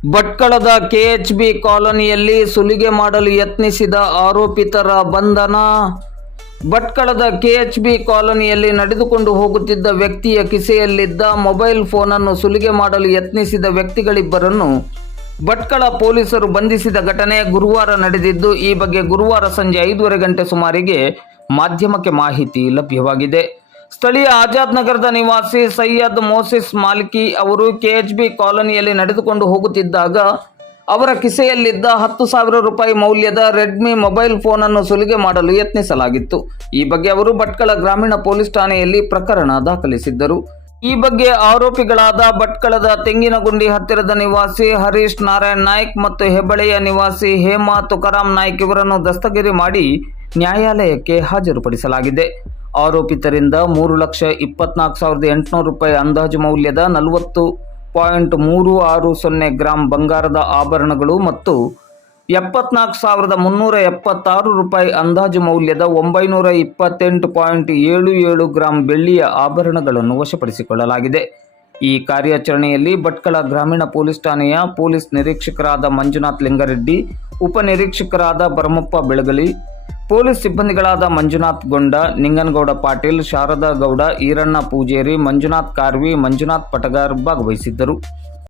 ಭಟ್ಕಳದ KHB ಕಾಲೋನಿಯಲ್ಲಿ ಸುಲಿಗೆ ಮಾಡಲು ಯತ್ನಿಸಿದ ಆರೋಪಿತರ ಬಂಧನ. ಭಟ್ಕಳದ ಕೆಎಚ್ಬಿ ಕಾಲೋನಿಯಲ್ಲಿ ನಡೆದುಕೊಂಡು ಹೋಗುತ್ತಿದ್ದ ವ್ಯಕ್ತಿಯ ಕಿಸೆಯಲ್ಲಿದ್ದ ಮೊಬೈಲ್ ಫೋನನ್ನು ಸುಲಿಗೆ ಮಾಡಲು ಯತ್ನಿಸಿದ ವ್ಯಕ್ತಿಗಳಿಬ್ಬರನ್ನು ಭಟ್ಕಳ ಪೊಲೀಸರು ಬಂಧಿಸಿದ ಘಟನೆ ಗುರುವಾರ ನಡೆದಿದ್ದು, ಈ ಬಗ್ಗೆ ಗುರುವಾರ ಸಂಜೆ 5:30 ಗಂಟೆ ಸುಮಾರಿಗೆ ಮಾಧ್ಯಮಕ್ಕೆ ಮಾಹಿತಿ ಲಭ್ಯವಾಗಿದೆ. ಸ್ಥಳೀಯ ಆಜಾದ್ ನಗರದ ನಿವಾಸಿ ಸೈಯದ್ ಮೋಸಿಸ್ ಮಾಲಿಕಿ ಅವರು ಕೆಎಚ್ಬಿ ಕಾಲೋನಿಯಲ್ಲಿ ನಡೆದುಕೊಂಡು ಹೋಗುತ್ತಿದ್ದಾಗ ಅವರ ಕಿಸೆಯಲ್ಲಿದ್ದ 10,000 ರೂಪಾಯಿ ಮೌಲ್ಯದ ರೆಡ್ಮಿ ಮೊಬೈಲ್ ಫೋನನ್ನು ಸುಲಿಗೆ ಮಾಡಲು ಯತ್ನಿಸಲಾಗಿತ್ತು. ಈ ಬಗ್ಗೆ ಅವರು ಭಟ್ಕಳ ಗ್ರಾಮೀಣ ಪೊಲೀಸ್ ಠಾಣೆಯಲ್ಲಿ ಪ್ರಕರಣ ದಾಖಲಿಸಿದ್ದರು. ಈ ಬಗ್ಗೆ ಆರೋಪಿಗಳಾದ ಭಟ್ಕಳದ ತೆಂಗಿನಗುಂಡಿ ಹತ್ತಿರದ ನಿವಾಸಿ ಹರೀಶ್ ನಾರಾಯಣ್ ನಾಯ್ಕ್ ಮತ್ತು ಹೆಬ್ಬಳೆಯ ನಿವಾಸಿ ಹೇಮಾ ತುಕಾರಾಮ್ ನಾಯ್ಕ್ ಇವರನ್ನು ದಸ್ತಗಿರಿ ಮಾಡಿ ನ್ಯಾಯಾಲಯಕ್ಕೆ ಹಾಜರುಪಡಿಸಲಾಗಿದೆ. ಆರೋಪಿತರಿಂದ 3,24,800 ರೂಪಾಯಿ ಅಂದಾಜು ಮೌಲ್ಯದ 40.360 ಗ್ರಾಂ ಬಂಗಾರದ ಆಭರಣಗಳು ಮತ್ತು 74,376 ರೂಪಾಯಿ ಅಂದಾಜು ಮೌಲ್ಯದ 928.77 ಗ್ರಾಂ ಬೆಳ್ಳಿಯ ಆಭರಣಗಳನ್ನು ವಶಪಡಿಸಿಕೊಳ್ಳಲಾಗಿದೆ. ಈ ಕಾರ್ಯಾಚರಣೆಯಲ್ಲಿ ಭಟ್ಕಳ ಗ್ರಾಮೀಣ ಪೊಲೀಸ್ ಠಾಣೆಯ ಪೊಲೀಸ್ ನಿರೀಕ್ಷಕರಾದ ಮಂಜುನಾಥ್ ಲಿಂಗಾರೆಡ್ಡಿ, ಉಪನಿರೀಕ್ಷಕರಾದ ಭರಮಪ್ಪ ಬೆಳಗಲಿ, ಪೊಲೀಸ್ ಸಿಬ್ಬಂದಿಗಳಾದ ಮಂಜುನಾಥ್ ಗೊಂಡ, ನಿಂಗನಗೌಡ ಪಾಟೀಲ್, ಶಾರದಾ ಗೌಡ, ಈರಣ್ಣ ಪೂಜೇರಿ, ಮಂಜುನಾಥ್ ಕಾರ್ವಿ, ಮಂಜುನಾಥ್ ಪಟಗಾರ್ ಭಾಗವಹಿಸಿದ್ದರು.